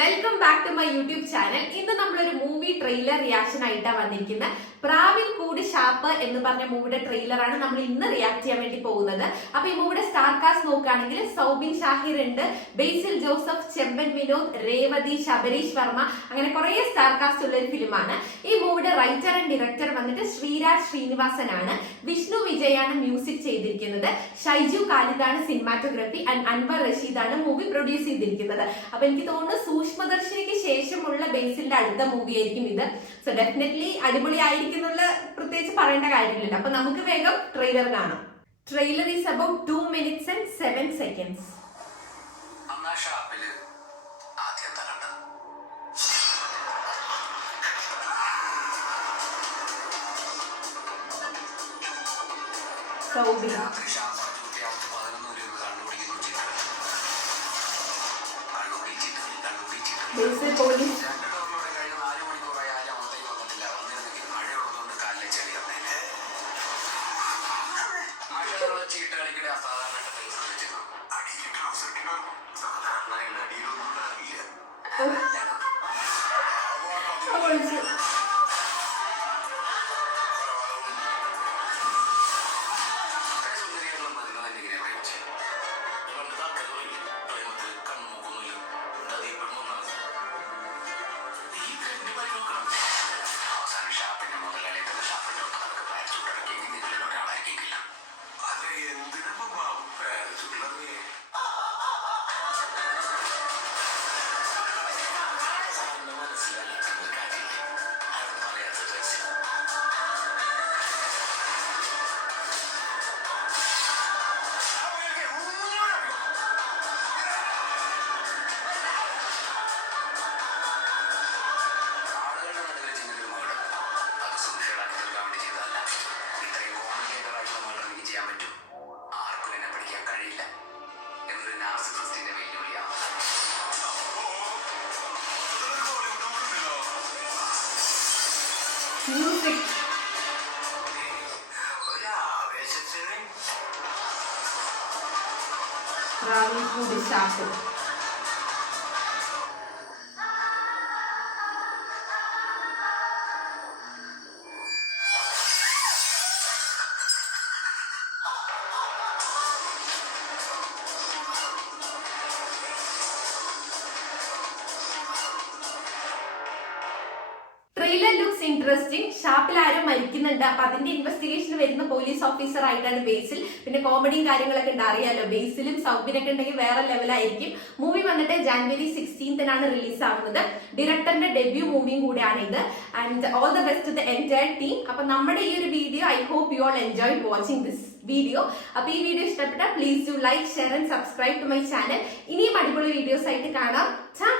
Welcome back to my YouTube channel. ഇന്ന് നമ്മളൊരു movie trailer reaction ആയിട്ടാണ് വന്നിരിക്കുന്നത്. പ്രാവിൻ കൂടി ഷാപ്പ് എന്ന് പറഞ്ഞ മൂവിയുടെ ട്രെയിലറാണ് നമ്മൾ ഇന്ന് റിയാക്ട് ചെയ്യാൻ വേണ്ടി പോകുന്നത്. അപ്പൊ ഈ മൂവിയുടെ സ്റ്റാർ കാസ്റ്റ് നോക്കുകയാണെങ്കിൽ സൗബിൻ ഷാഹിർ ഉണ്ട്, ബേസിൽ ജോസഫ്, ചെമ്പൻ വിനോദ്, രേവതി, ശബരീഷ് വർമ്മ, അങ്ങനെ കുറെ സ്റ്റാർ കാസ്റ്റ് ഉള്ള ഒരു ഫിലിമാണ്. ഈ മൂവിയുടെ റൈറ്റർ ആൻഡ് ഡയറക്ടർ വന്നിട്ട് ശ്രീരാജ് ശ്രീനിവാസനാണ്. വിഷ്ണു വിജയാണ് മ്യൂസിക് ചെയ്തിരിക്കുന്നത്. ഷൈജു ഖാലിദാണ് സിനിമാറ്റോഗ്രഫി ആൻഡ് അൻവർ റഷീദാണ് മൂവി പ്രൊഡ്യൂസ് ചെയ്തിരിക്കുന്നത്. അപ്പൊ എനിക്ക് തോന്നുന്നു സൂക്ഷ്മദർശിനിക്ക് ശേഷമുള്ള ബേസിന്റെ അടുത്ത മൂവി ആയിരിക്കും ഇത്. സോ ഡെഫിനറ്റ്ലി അടിപൊളി ആയിരിക്കും എന്നുള്ള പ്രത്യേകിച്ച് പറയേണ്ട കാര്യമില്ല. അപ്പൊ നമുക്ക് വേഗം ട്രെയിലർ കാണാം. Trailer is about 2 minutes and 7 seconds. Soubin Basil police music. പ്രാവിൻ കൂടി ഷാപ്പ്. Trailer looks interesting. ഷാപ്പിൽ ആരും മരിക്കുന്നുണ്ട്. അപ്പൊ അതിന്റെ ഇൻവെസ്റ്റിഗേഷൻ വരുന്ന പോലീസ് ഓഫീസർ ആയിട്ടാണ് ബേസിൽ. പിന്നെ കോമഡിയും കാര്യങ്ങളൊക്കെ ഉണ്ട്, അറിയാലോ. ബേസിലും സൗബിനൊക്കെ ഉണ്ടെങ്കിൽ വേറെ ലെവലായിരിക്കും. മൂവി വന്നിട്ട് January 16th റിലീസ് ആവുന്നത്. ഡയറക്ടറിന്റെ ഡെബ്യൂ മൂവിയും കൂടെയാണ് ഇത്. And all the best to the entire team. അപ്പൊ നമ്മുടെ ഈ ഒരു video I hope you all enjoy watching this video. അപ്പൊ ഈ വീഡിയോ ഇഷ്ടപ്പെട്ടാൽ please do like, share and subscribe to my channel. ഇനിയും അടിപൊളി വീഡിയോസ് ആയിട്ട് കാണാം. ടാ